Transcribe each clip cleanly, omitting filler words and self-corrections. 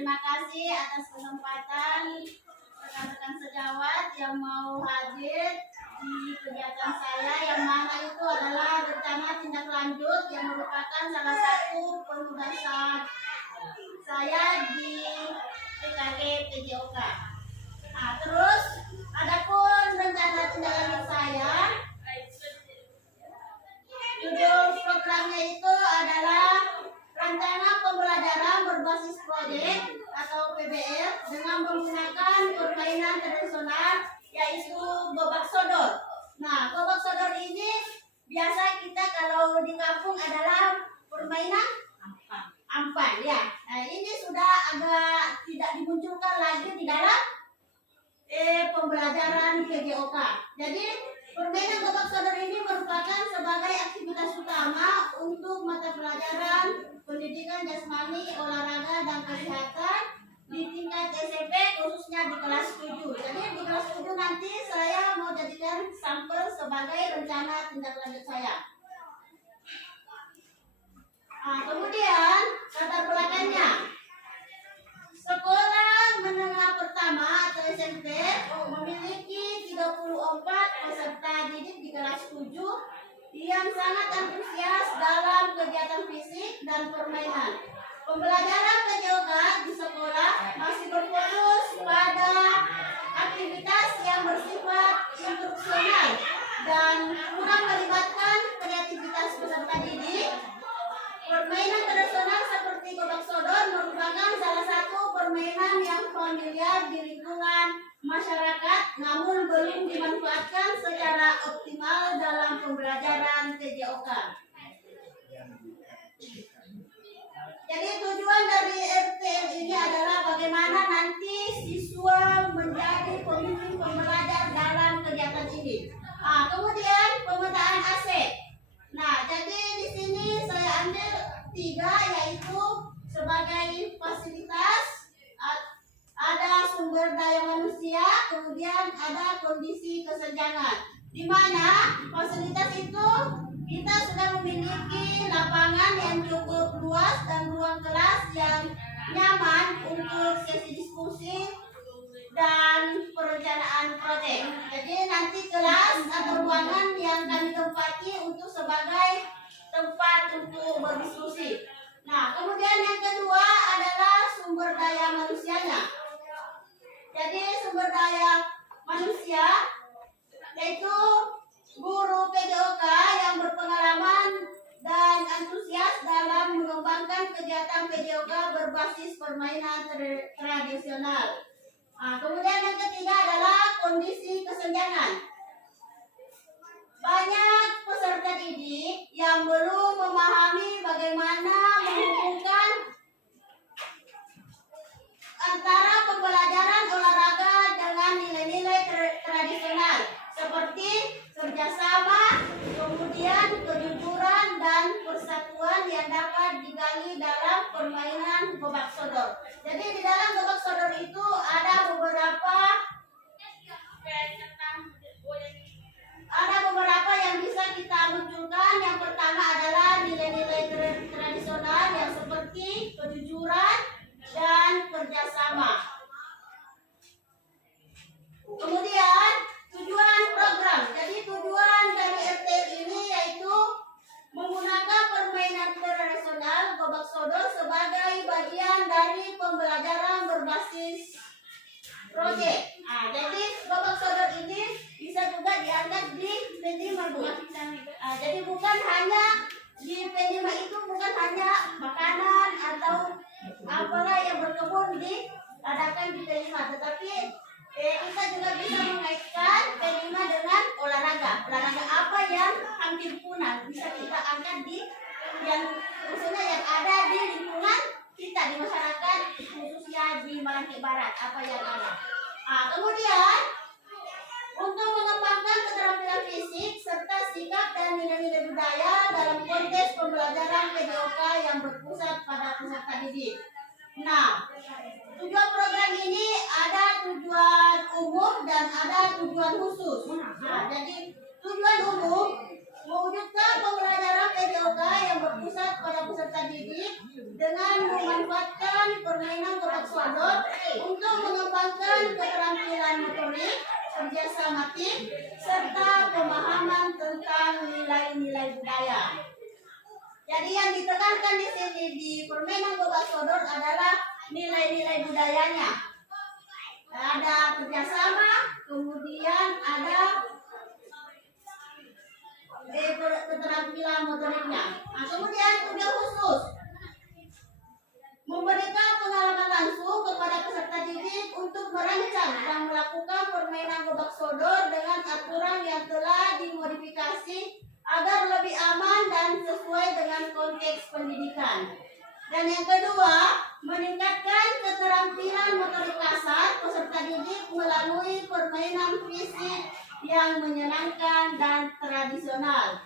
Terima kasih atas kesempatan rekan-rekan sejawat yang mau hadir di kegiatan saya, yang mana itu adalah rencana tindak lanjut yang merupakan salah satu penugasan saya di PKG PJOK. Nah, terus adapun rencana tindak lanjut saya, judul programnya itu adalah Rencana Pembelajaran Berbasis Proyek atau PBR dengan menggunakan permainan tradisional, yaitu gobak sodor. Nah, gobak sodor ini biasa kita kalau di kampung adalah permainan ampan ya. Nah, ini sudah agak tidak dimunculkan lagi di dalam pembelajaran PJOK. Jadi permainan gobak sodor ini merupakan sebagai aktivitas utama untuk mata pelajaran pendidikan jasmani, olahraga, dan kesehatan di tingkat SMP, khususnya di kelas 7. Jadi di kelas 7 nanti saya mau jadikan sampel sebagai rencana tindak lanjut saya. Nah, kemudian latar belakangnya, sekolah menengah pertama atau SMP memiliki 34 peserta didik di kelas 7 yang sangat antusias dalam kegiatan fisik dan permainan. Pembelajaran PJOK di sekolah masih berfokus pada aktivitas yang bersifat instruksional dan kurang melibatkan kreativitas peserta didik. Permainan tradisional seperti gobak sodor merupakan salah satu permainan yang familiar di lingkungan masyarakat, namun belum dimanfaatkan secara optimal dalam pembelajaran PJOK. Jadi tujuan dari RTM ini adalah bagaimana nanti siswa menjadi pemimpin pembelajar dalam kegiatan ini. Nah, kemudian pemetaan aset. Nah, jadi di sini saya ambil 3, yaitu sebagai fasilitas, ada sumber daya manusia, kemudian ada kondisi kesenjangan. Di mana fasilitas itu kita sudah memiliki lapangan yang cukup luas dan ruang kelas yang nyaman untuk sesi diskusi dan perencanaan proyek. Jadi nanti kelas atau ruangan yang kami tempati untuk sebagai tempat untuk berdiskusi. Nah, kemudian yang kedua adalah sumber daya manusianya. Jadi sumber daya manusia yaitu guru PJOK yang berpengalaman dan antusias dalam mengembangkan kegiatan PJOK berbasis permainan tradisional. Nah, kemudian yang ketiga adalah kondisi kesenjangan. Banyak peserta didik yang belum memahami bagaimana menghubungkan antara pembelajaran olahraga dengan nilai-nilai tradisional seperti kerjasama, kemudian kejujuran dan persatuan yang dapat digali dalam permainan gobak sodor. Jadi di dalam gobak sodor itu ada beberapa yang bisa kita munculkan. Yang pertama adalah nilai-nilai tradisional yang seperti kejujuran dan kerjasama. Kemudian tujuan program. Jadi tujuan dari RTM ini yaitu menggunakan permainan tradisional gobak sodor sebagai bagian dari pembelajaran berbasis proyek. Nah, jadi gobak sodor ini bisa juga diangkat di P5. Jadi bukan hanya di P5 itu bukan hanya makanan atau apalah yang berkebun diadakan di P5, tetapi kita juga bisa mengaitkan P5 dengan olahraga. Olahraga apa yang hampir punah bisa kita angkat di yang khususnya yang ada di lingkungan kita di masyarakat, khususnya di Malangke Barat, apa yang ada. Nah, kemudian untuk mengembangkan keterampilan fisik serta sikap dan nilai-nilai budaya dalam konteks pembelajaran PJOK yang berpusat pada peserta didik. Nah, tujuan program ini ada tujuan umum dan ada tujuan khusus. Nah, jadi tujuan umum mewujudkan pembelajaran PJOK yang berpusat kepada peserta didik dengan memanfaatkan permainan gobak sodor untuk mengembangkan keterampilan motorik, kerjasama tim, serta pemahaman tentang nilai-nilai budaya. Jadi yang ditekankan di sini di permainan gobak sodor adalah nilai-nilai budayanya. Ada kerjasama, kemudian ada keterampilan motoriknya. Nah, kemudian tugas khusus memberikan pengalaman langsung kepada peserta didik untuk merancang dan melakukan permainan gobak sodor dengan aturan yang telah dimodifikasi agar lebih aman dan sesuai dengan konteks pendidikan. Dan yang kedua, meningkatkan keterampilan motorik kasar peserta didik melalui permainan fisik yang menyenangkan dan tradisional.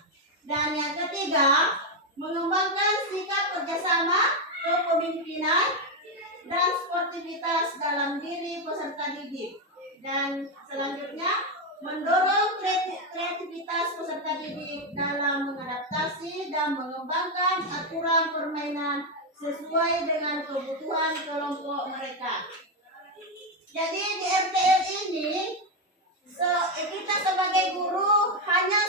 Dan yang ketiga, mengembangkan sikap kerjasama, kepemimpinan, dan sportivitas dalam diri peserta didik. Dan selanjutnya, mendorong kreativitas peserta didik dalam mengadaptasi dan mengembangkan aturan permainan sesuai dengan kebutuhan kelompok mereka. Jadi di RTL ini kita sebagai guru hanya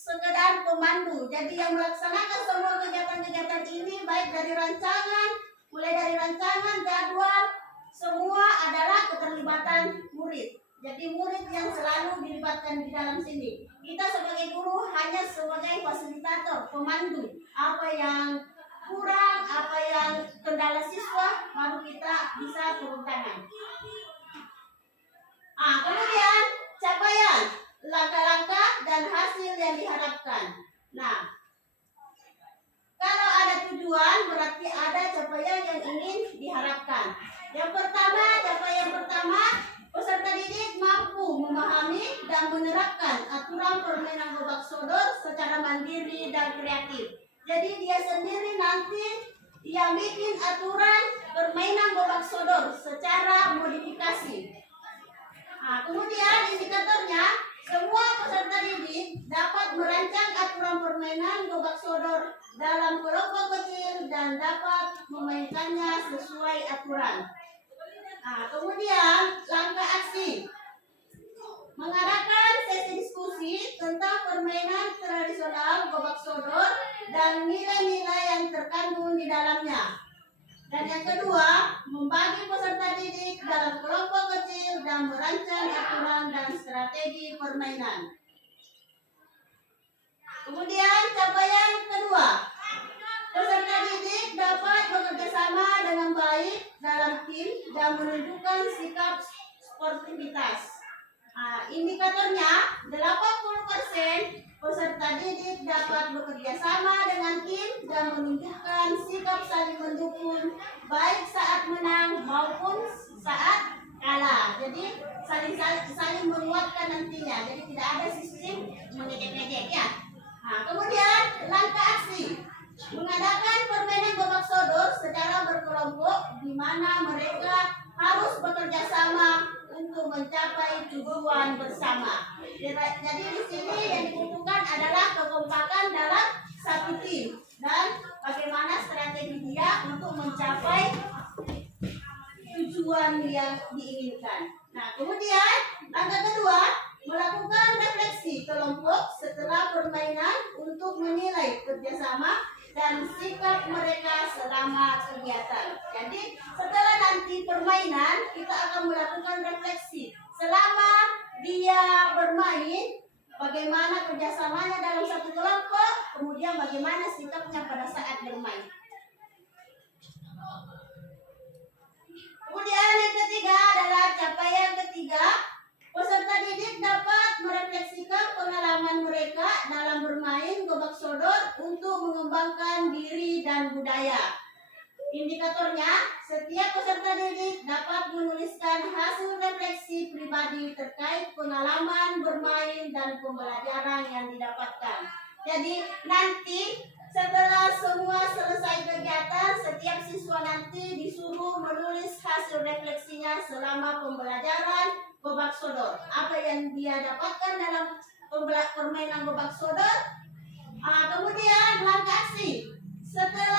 sekedar pemandu. Jadi yang melaksanakan semua kegiatan-kegiatan ini baik dari rancangan, mulai dari rancangan, jadwal, semua adalah keterlibatan murid. Jadi murid yang selalu dilibatkan di dalam sini. Kita sebagai guru hanya sebagai fasilitator, pemandu. Apa yang kurang, apa yang kendala siswa, baru kita bisa turun tangan. Kemudian capaian, langkah-langkah dan hasil yang diharapkan. Nah, kalau ada tujuan berarti ada capaian yang ingin diharapkan. Capaian pertama, peserta didik mampu memahami dan menerapkan aturan permainan gobak sodor secara mandiri dan kreatif. Jadi dia sendiri nanti yang bikin aturan permainan gobak sodor secara modifikasi. Kemudian indikatornya, semua peserta didik dapat merancang aturan permainan gobak sodor dalam kelompok kecil dan dapat memainkannya sesuai aturan. Kemudian langkah aksi, mengadakan sesi diskusi tentang permainan tradisional gobak sodor dan nilai-nilai yang terkandung di dalamnya. Dan yang kedua, membagi peserta didik dalam kelompok kecil dan merancang aturan dan strategi permainan. Kemudian capaian kedua, peserta didik dapat bekerjasama dengan baik dalam tim dan menunjukkan sikap sportivitas. Indikatornya 80% peserta didik dapat bekerja sama dengan tim dan menunjukkan sikap saling mendukung baik saat menang maupun saat kalah. Jadi saling menguatkan nantinya. Jadi tidak ada sistem mengejek-ngejek ya. Kemudian langkah aksi, mengadakan permainan gobak sodor secara berkelompok di mana mereka harus bekerja sama untuk mencapai tujuan bersama. Jadi di sini yang dibutuhkan adalah kekompakan dalam satu tim dan bagaimana strategi dia untuk mencapai tujuan yang diinginkan. Nah, kemudian langkah kedua, melakukan refleksi kelompok setelah permainan untuk menilai kerjasama dan sikap mereka selama kegiatan. Jadi setelah nanti permainan kita akan melakukan refleksi selama dia bermain, bagaimana kerjasamanya dalam satu kelompok, kemudian bagaimana sikapnya pada saat bermain. Kemudian yang ketiga adalah capaian ketiga, peserta didik dapat merefleksikan pengalaman mereka dalam bermain gobak sodor untuk mengembangkan diri dan budaya. Indikatornya, setiap peserta didik dapat menuliskan hasil refleksi pribadi terkait pengalaman bermain dan pembelajaran yang didapatkan. Jadi nanti setelah semua selesai kegiatan, setiap siswa nanti disuruh menulis hasil refleksinya selama pembelajaran gobak sodor. Apa yang dia dapatkan dalam permainan gobak sodor. Kemudian langkah aksi. Setelah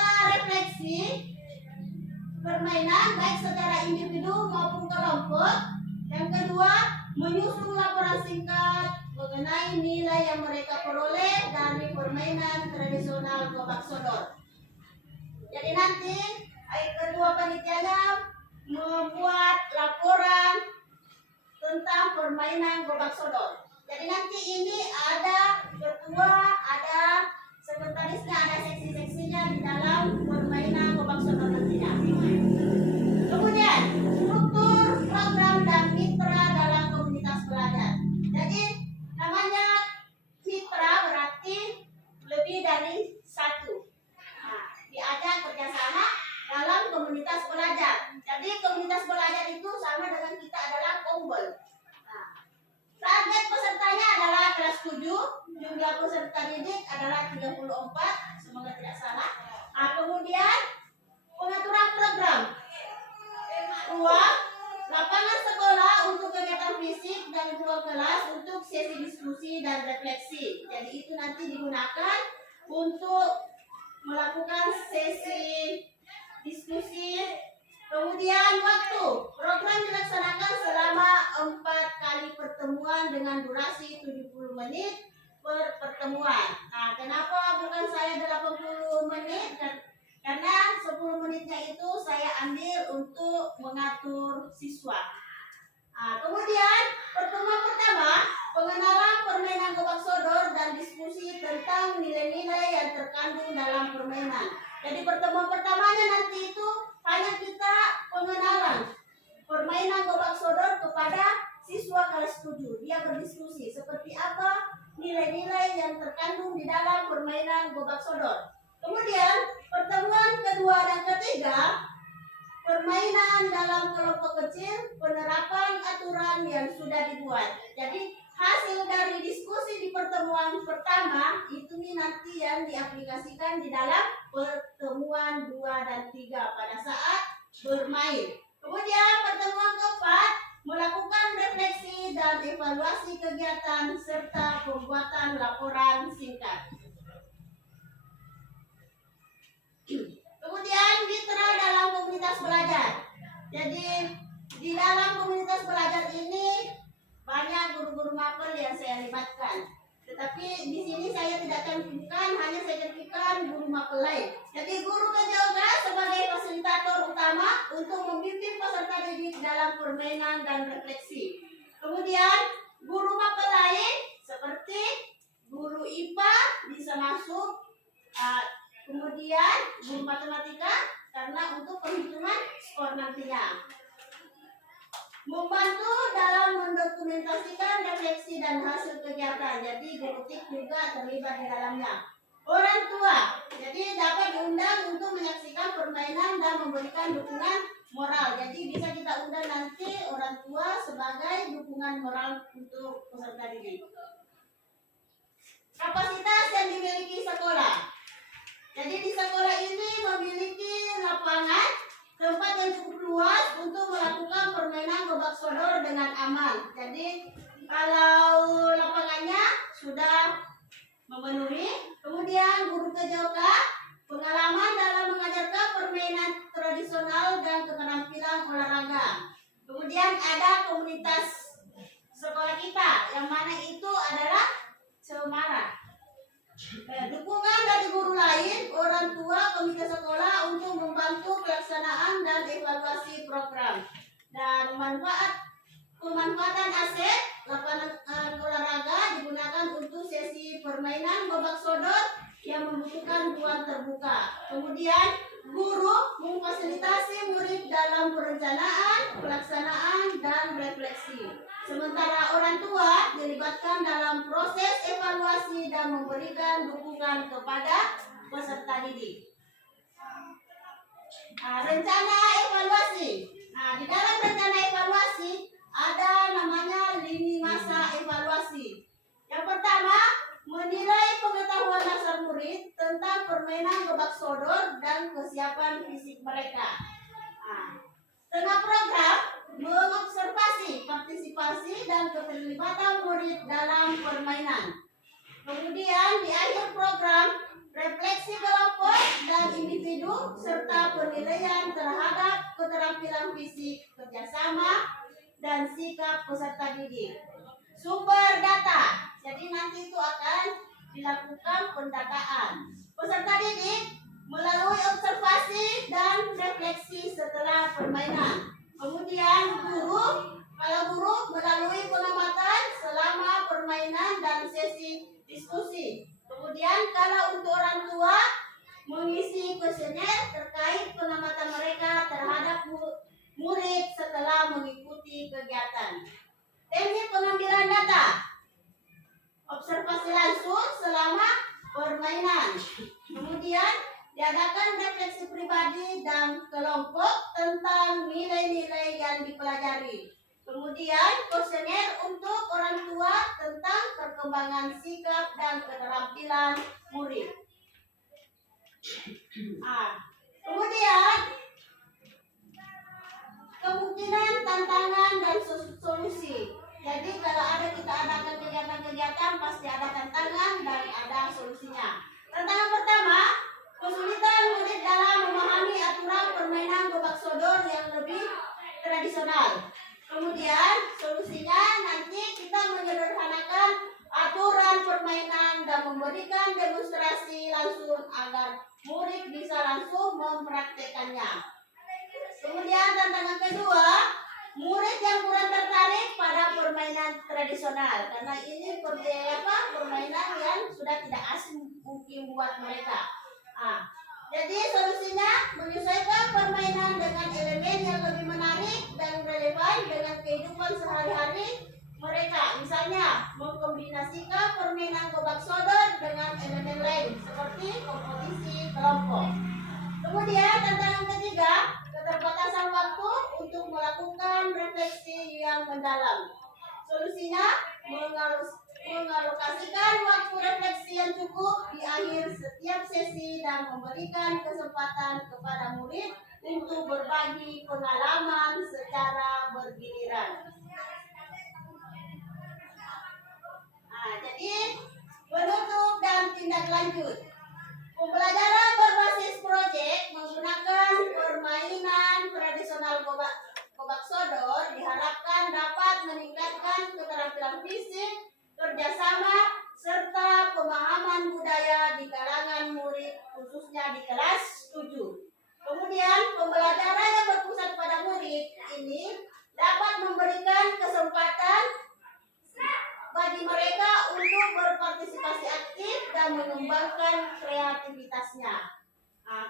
permainan baik secara individu maupun kelompok. Yang kedua, menyusun laporan singkat mengenai nilai yang mereka peroleh dari permainan tradisional Gobak Sodor. Jadi nanti kedua panitianya membuat laporan tentang permainan Gobak Sodor. Jadi nanti ini ada ketua, ada sekretarisnya, ada seksi-seksinya di dalam permainan Gobak Sodor nantinya. Kemudian struktur, program dan mitra dalam komunitas belajar. Jadi namanya mitra berarti lebih dari satu. Nah, diajak kerjasama dalam komunitas belajar. Jadi komunitas belajar itu sama dengan kita adalah kombel. Nah, target pesertanya adalah kelas 7, jumlah peserta didik adalah 34, semoga tidak salah. Nah, kemudian pengaturan program. Ruang, lapangan sekolah untuk kegiatan fisik dan ruang kelas untuk sesi diskusi dan refleksi. Jadi itu nanti digunakan untuk melakukan sesi diskusi. Kemudian waktu, program dilaksanakan selama 4 kali pertemuan dengan durasi 70 menit per pertemuan. Nah, kenapa bukan saya 80 menit? Karena 10 menitnya itu saya ambil untuk mengatur siswa. Nah, kemudian pertemuan pertama, pengenalan permainan Gobak Sodor dan diskusi tentang nilai-nilai yang terkandung dalam permainan. Jadi pertemuan pertamanya nanti itu hanya kita pengenalan permainan Gobak Sodor kepada siswa kelas 7. Dia berdiskusi seperti apa nilai-nilai yang terkandung di dalam permainan Gobak Sodor. Kemudian pertemuan kedua dan ketiga, permainan dalam kelompok kecil, penerapan aturan yang sudah dibuat. Jadi hasil dari diskusi di pertemuan pertama itu nanti yang diaplikasikan di dalam pertemuan 2 dan 3 pada saat bermain. Kemudian pertemuan keempat, melakukan refleksi dan evaluasi kegiatan serta pembuatan laporan singkat. Kemudian mitra dalam komunitas belajar. Jadi di dalam komunitas belajar ini banyak guru-guru mapel yang saya libatkan. Tetapi di sini saya tidak cantumkan, hanya saya cantumkan guru mapel lain. Jadi guru kejoga sebagai fasilitator utama untuk membimbing peserta didik dalam permainan dan refleksi. Kemudian guru mapel lain seperti guru IPA bisa masuk. Kemudian guru matematika karena untuk perhitungan skor nantinya. Membantu dalam mendokumentasikan refleksi dan hasil kegiatan. Jadi guru TIK juga terlibat di dalamnya. Orang tua, jadi dapat diundang untuk menyaksikan permainan dan memberikan dukungan moral. Jadi bisa kita undang nanti orang tua sebagai dukungan moral untuk peserta didik. Kapasitas yang dimiliki sekolah. Jadi di sekolah ini memiliki lapangan, tempat yang cukup luas untuk melakukan permainan Gobak Sodor dengan aman. Jadi kalau lapangannya sudah memenuhi, kemudian guru kejoga pengalaman dalam mengajarkan permainan tradisional dan keterampilan olahraga. Kemudian ada komunitas sekolah kita, yang mana itu adalah cemara. Dukungan dari guru lain, orang tua, komite sekolah untuk membantu pelaksanaan dan evaluasi program. Dan pemanfaatan aset lapangan olahraga digunakan untuk sesi permainan Gobak Sodor yang membutuhkan ruang terbuka. Kemudian guru memfasilitasi murid dalam perencanaan, pelaksanaan, dan refleksi. Sementara orang tua dilibatkan dalam proses evaluasi dan memberikan dukungan kepada peserta didik. Rencana evaluasi. Di dalam rencana evaluasi ada namanya lini masa evaluasi. Yang pertama, menilai pengetahuan dasar murid tentang permainan Gobak Sodor dan kesiapan fisik mereka. Tengah program, mengobservasi partisipasi dan keterlibatan murid dalam permainan. Kemudian di akhir program, refleksi kelompok dan individu serta penilaian terhadap keterampilan fisik, kerjasama, dan sikap peserta didik. Sumber data, jadi nanti itu akan dilakukan pendataan. Peserta didik melalui observasi dan refleksi setelah permainan. Kemudian guru, kalau guru melalui pengamatan selama permainan dan sesi diskusi. Kemudian kalau untuk orang tua mengisi kuesioner terkait pengamatan mereka terhadap murid setelah mengikuti kegiatan. Teknik pengambilan data, observasi langsung selama permainan. Kemudian diadakan refleksi pribadi dan kelompok tentang nilai-nilai yang dipelajari. Kemudian kuesioner untuk orang tua tentang perkembangan sikap dan keterampilan murid. Kemudian kemungkinan, tantangan, dan solusi. Jadi kalau kita adakan kegiatan-kegiatan pasti ada tantangan dan ada solusinya. Tantangan pertama, kesulitan murid dalam memahami aturan permainan gobak sodor yang lebih tradisional. Kemudian solusinya nanti kita menyederhanakan aturan permainan dan memberikan demonstrasi langsung agar murid bisa langsung mempraktekannya. Kemudian tantangan kedua, murid yang kurang tertarik pada permainan tradisional karena ini permainan yang sudah tidak asing mungkin buat mereka. Jadi solusinya menyesuaikan permainan dengan elemen yang lebih menarik dan relevan dengan kehidupan sehari-hari mereka. Misalnya mengkombinasikan permainan gobak sodor dengan elemen lain seperti kompetisi kelompok. Kemudian tantangan ketiga, keterbatasan waktu untuk melakukan refleksi yang mendalam. Solusinya mengalokasikan waktu refleksi yang cukup di akhir setiap sesi dan memberikan kesempatan kepada murid untuk berbagi pengalaman secara bergiliran. Jadi penutup dan tindak lanjut. Pembelajaran berbasis proyek menggunakan permainan tradisional gobak sodor diharapkan dapat meningkatkan keterampilan fisik, kerjasama, serta pemahaman budaya di kalangan murid khususnya di kelas 7. Kemudian pembelajaran yang berpusat pada murid ini dapat memberikan kesempatan bagi mereka untuk berpartisipasi aktif dan mengembangkan kreativitasnya.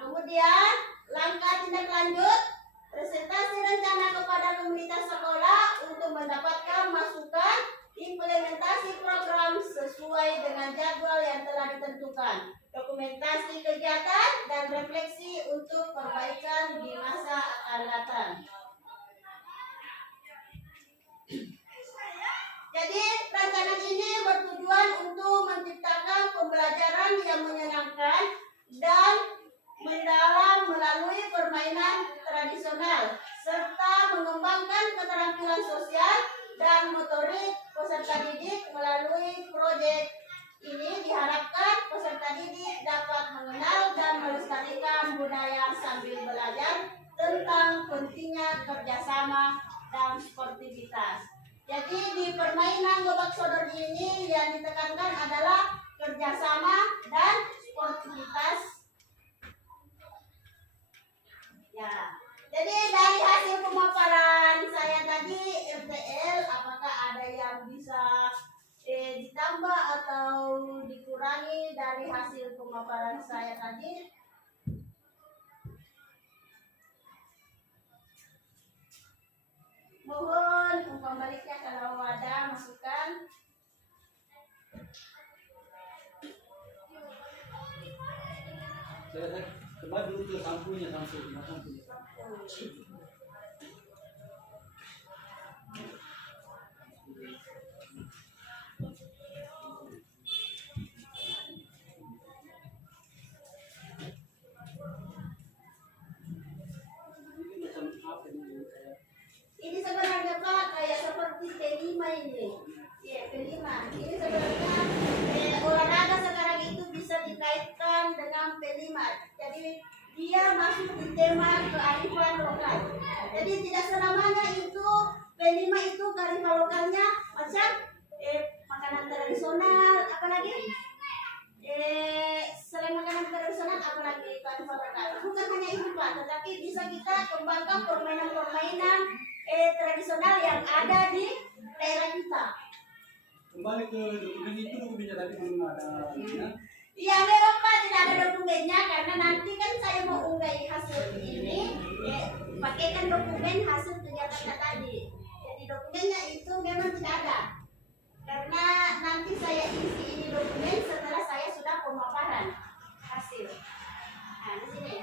Kemudian langkah tindak lanjut, presentasi rencana kepada komunitas sekolah untuk mendapatkan masukan implementasi program sesuai dengan jadwal yang telah ditentukan, dokumentasi kegiatan dan refleksi untuk perbaikan di masa akan datang. Jadi rancangan ini bertujuan untuk menciptakan pembelajaran yang menyenangkan dan mendalam melalui permainan tradisional serta mengembangkan keterampilan sosial dan motorik peserta didik. Melalui proyek ini diharapkan peserta didik dapat mengenal dan melestarikan budaya sambil belajar tentang pentingnya kerjasama dan sportivitas. Jadi di permainan gobak sodor ini yang ditekankan adalah kerjasama dan sportivitas. Ya, jadi dari hasil pemaparan saya tadi RTL, apakah ada yang bisa ditambah atau dikurangi dari hasil pemaparan saya tadi? Mohon umpan baliknya kalau ada masukan. Coba dulu ke sampunya, sampu. Ini sebenarnya Pak kayak seperti P5 ini. Ya, P5. Ini sebenarnya olahraga sekarang itu bisa dikaitkan dengan P5. Jadi dia masuk di tema kearifan lokal. Jadi tidak selamanya itu P5 itu kearifan lokalnya macam makanan tradisional, apalagi selain makanan tradisional apalagi kearifan lokal. Bukan hanya itu Pak, tetapi bisa kita kembangkan permainan-permainan tradisional yang ada di daerah kita. Kembali ke dokumen itu, dokumennya tadi belum ada. Ya? Iya memang Pak, tidak ada dokumennya karena nanti kan saya mau unggah hasil ini, pakaikan dokumen hasil kegiatan tadi. Jadi dokumennya itu memang tidak ada karena nanti saya isi ini dokumen setelah saya sudah pemaparan hasil. Nah di sini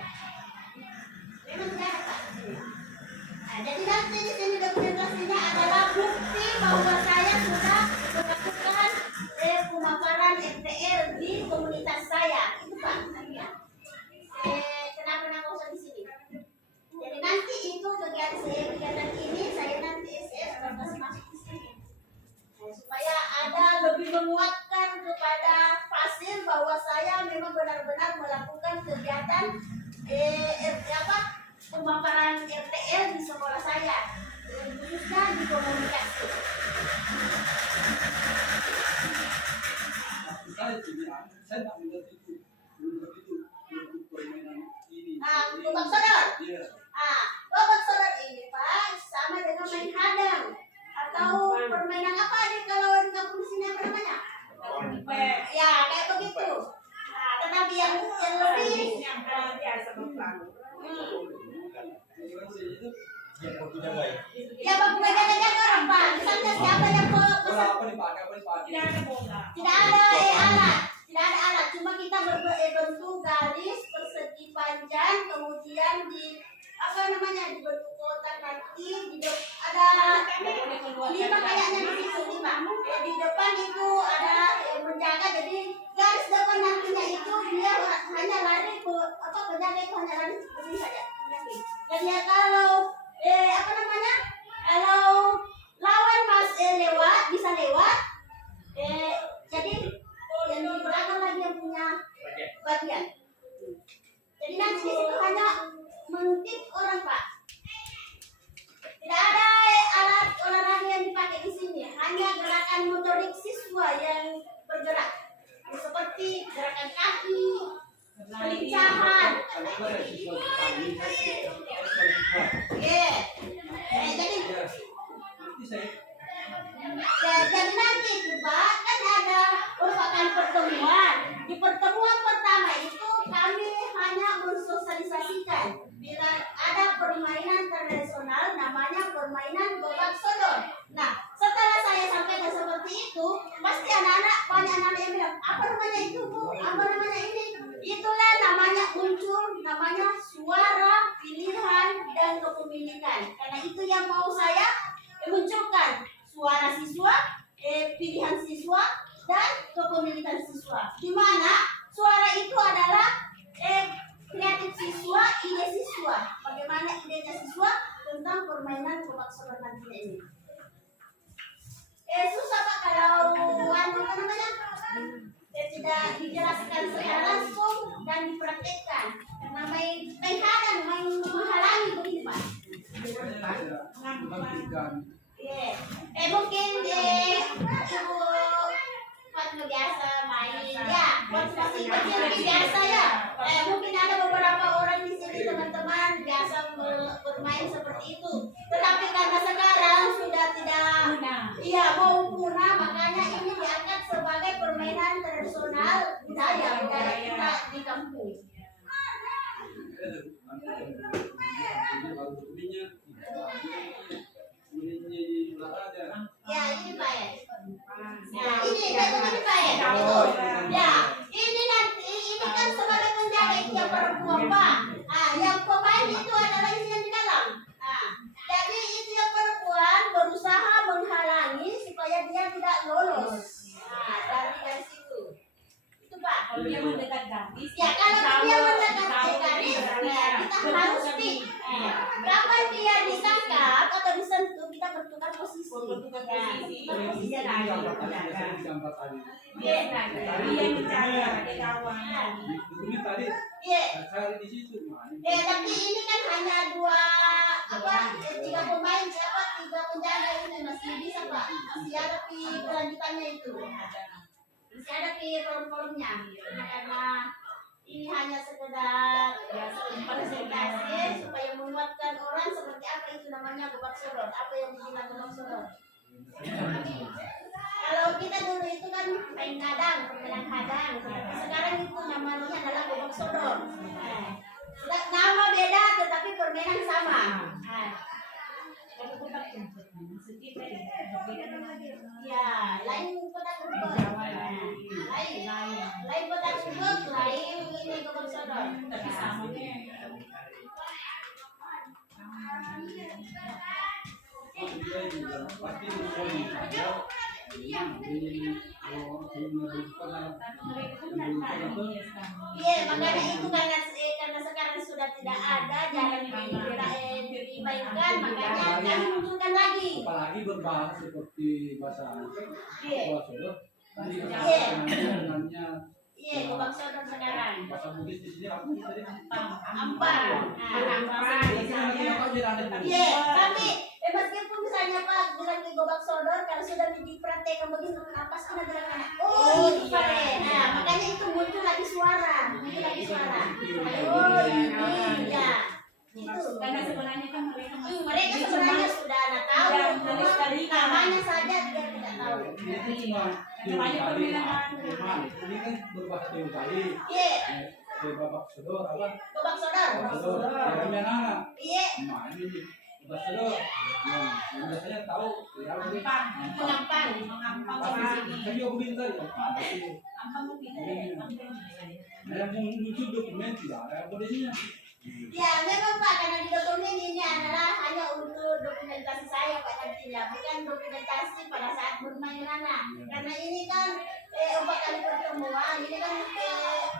memang tidak ada Pak. Nah, jadi nanti di sini dokumentasinya adalah bukti bahwa saya sudah melakukan pemaparan MTR di komunitas saya. Itu Pak. Ya. Kenapa nama usah di sini? Jadi nanti itu kegiatan ini saya nanti SS bakal masuk di sini. Nah, supaya ada lebih menguatkan kepada pasien bahwa saya memang benar-benar melakukan kegiatan pemaparan RTL di sekolah saya, khususnya di komunikasi. Saya tak mengerti itu, untuk permainan ini. Babak sodor. Iya. Babak sodor ini Pak sama dengan main hadang atau permainan apa nih kalau di kampung sini apa namanya? Ya kayak begitu. Nah, tetapi yang lebih ya baku jaga-jaga orang Pak. Misalnya siapa yang Apa dipakai? tidak ada alat, cuma kita berbentuk garis persegi panjang, kemudian di apa namanya dibentuk kotak nanti ada 5 kayaknya di situ 5. Di depan itu ada menjaga, jadi garis depan nantinya itu dia hanya lari ke penjaga itu hanya lari seperti saja. Jadi ya kalau apa namanya kalau lawan lewat bisa lewat jadi yang di belakang lagi yang punya bagian. Jadi nanti di situ hanya mentip orang Pak. Tidak ada alat olahraga yang dipakai di sini, hanya gerakan motorik siswa yang bergerak, seperti gerakan kaki, pelincahan. Jadi nanti itu Pak kan ada merupakan pertemuan. Di pertemuan pertama itu kami hanya mensosialisasikan bila ada permainan tradisional namanya permainan babak sodor. Nah setelah saya sampaikan seperti itu, pasti banyak anak-anak yang bilang apa namanya itu Bu, apa namanya ini. Itulah namanya muncul namanya suara pilihan dan kepemilikan. Karena itu yang mau saya munculkan, suara siswa, pilihan siswa dan kepemilikan siswa. Di mana suara itu adalah kreatif siswa, ide siswa. Bagaimana idenya siswa tentang permainan babak sodor nantinya ini. Susah Pak kalau apa namanya? Tidak dijelaskan secara langsung dan dipraktekkan. Karena main hadang, main menghalangi begitu Pak. Mungkin Ibu Fatma biasa main ya, masih kecil biasa ya. Mungkin ada beberapa orang di sini teman-teman biasa bermain seperti itu. Tetapi karena sekarang sudah tidak mau punah, makanya ini diangkat sebagai permainan tradisional budaya kita di kampung. Ya ini Pak ya. Nah ini Pak ya. Itu. Ya ini nanti ini kan sebagai penjaga itu yang perempuan Pak. Yang pemain itu adalah yang di dalam. Jadi itu yang perempuan berusaha menghalangi supaya dia tidak lolos. Dari garis itu. Itu Pak. Kalau dia mendekat garis, Ya kalau dia mendekat garis, kita harus pick. Kapan dia ditangkap atau disentuh, kita bertukar posisi. dia naik dia yang dijaga pakai kawan. Ini tadi Iya. cari di situ gimana? Tapi ini kan hanya tiga pemain siapa tiga penjaga ini masih bisa Pak, masih ada di kelanjutannya itu, masih ada di kolom-kolomnya. Karena ini hanya sekedar presentasi supaya menguatkan orang seperti apa itu namanya gobak sodor, apa yang dibilang gobak sodor. Kalau kita dulu itu kan main kadang, permainan kadang, tetapi sekarang itu namanya adalah gobak sodor. Nama beda tetapi permainan sama. Ya, lain kotak rumput. Lain kotak rumput, lain ini gobak sodor. Tapi sama nih. Pasti Iya, makanya itu karena sekarang sudah tidak ada jalan dimainkan, makanya kami munculkan lagi. apalagi berbahasa seperti bahasa Iya. Solo. Iya. Namanya Iya, gobak sodor sekarang. bahasa Bugis di sini apa tadi? Ampar. Iya, tapi meskipun misalnya Pak bilang di gobak sodor, kalau sudah dipraktekkan begitu, apa sih bilang anak? Oh, itu Pak. Nah, makanya itu muncul lagi suara. Oh, ini ya. Itu. Karena sebenarnya kan Mereka sebenarnya sudah tahu, Sudah cuma meniscari namanya saja dia tidak tahu. Ini cuma banyak perbedaan. Ini kan berbahasa tiga kali. Iya, Babak sodor apa? gobak sodor. Sodor. Yang anak. Iya, Nah ini babak sodor. Yang biasanya tahu ya ini. mengampang. Kan dia begini tadi. Yang muncul dokumen tidak ada kodenya. Ya, memang Pak, karena di dokumen ini adalah hanya untuk dokumentasi saya Pak nantinya, bukan dokumentasi pada saat bermain anak. Karena ini kan 4 kali pertemuan, ini kan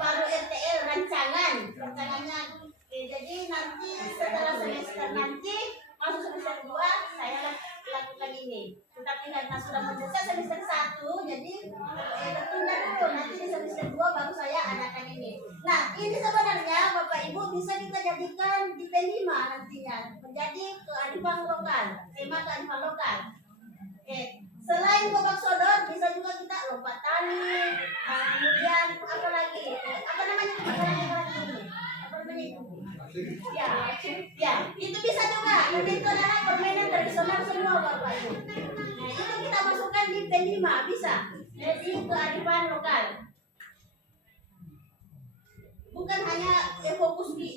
baru RTL rancangannya. Jadi nanti setelah semester nanti masuk semester 2 saya lakukan ini. Tetapi karena sudah mendesak semester 1, jadi tertunda dulu. Nanti di semester 2 baru saya adakan ini. Nah, ini sebenarnya Bapak Ibu bisa kita jadikan di P5 nantinya menjadi kearifan lokal, tema kearifan lokal. Selain gobak sodor, bisa juga kita lompat tali, kemudian apa lagi? Apa namanya itu? Apa namanya itu? Ya, itu bisa juga. Nanti itu adalah permainan tradisional semua Bapak Ibu. Nah, itu kita masukkan di P5 bisa. Jadi kearifan lokal. Bukan hanya fokus di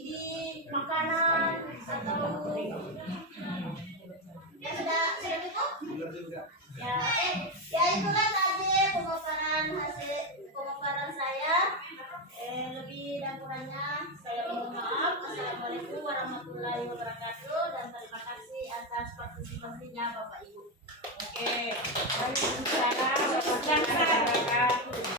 makanan atau ya sudah cukup. Ya, ya itulah tadi pemaparan saya. Lebih dan kurangnya saya mohon maaf. Assalamualaikum warahmatullahi wabarakatuh dan terima kasih atas partisipasinya Bapak Ibu. Oke. Waalaikumsalam.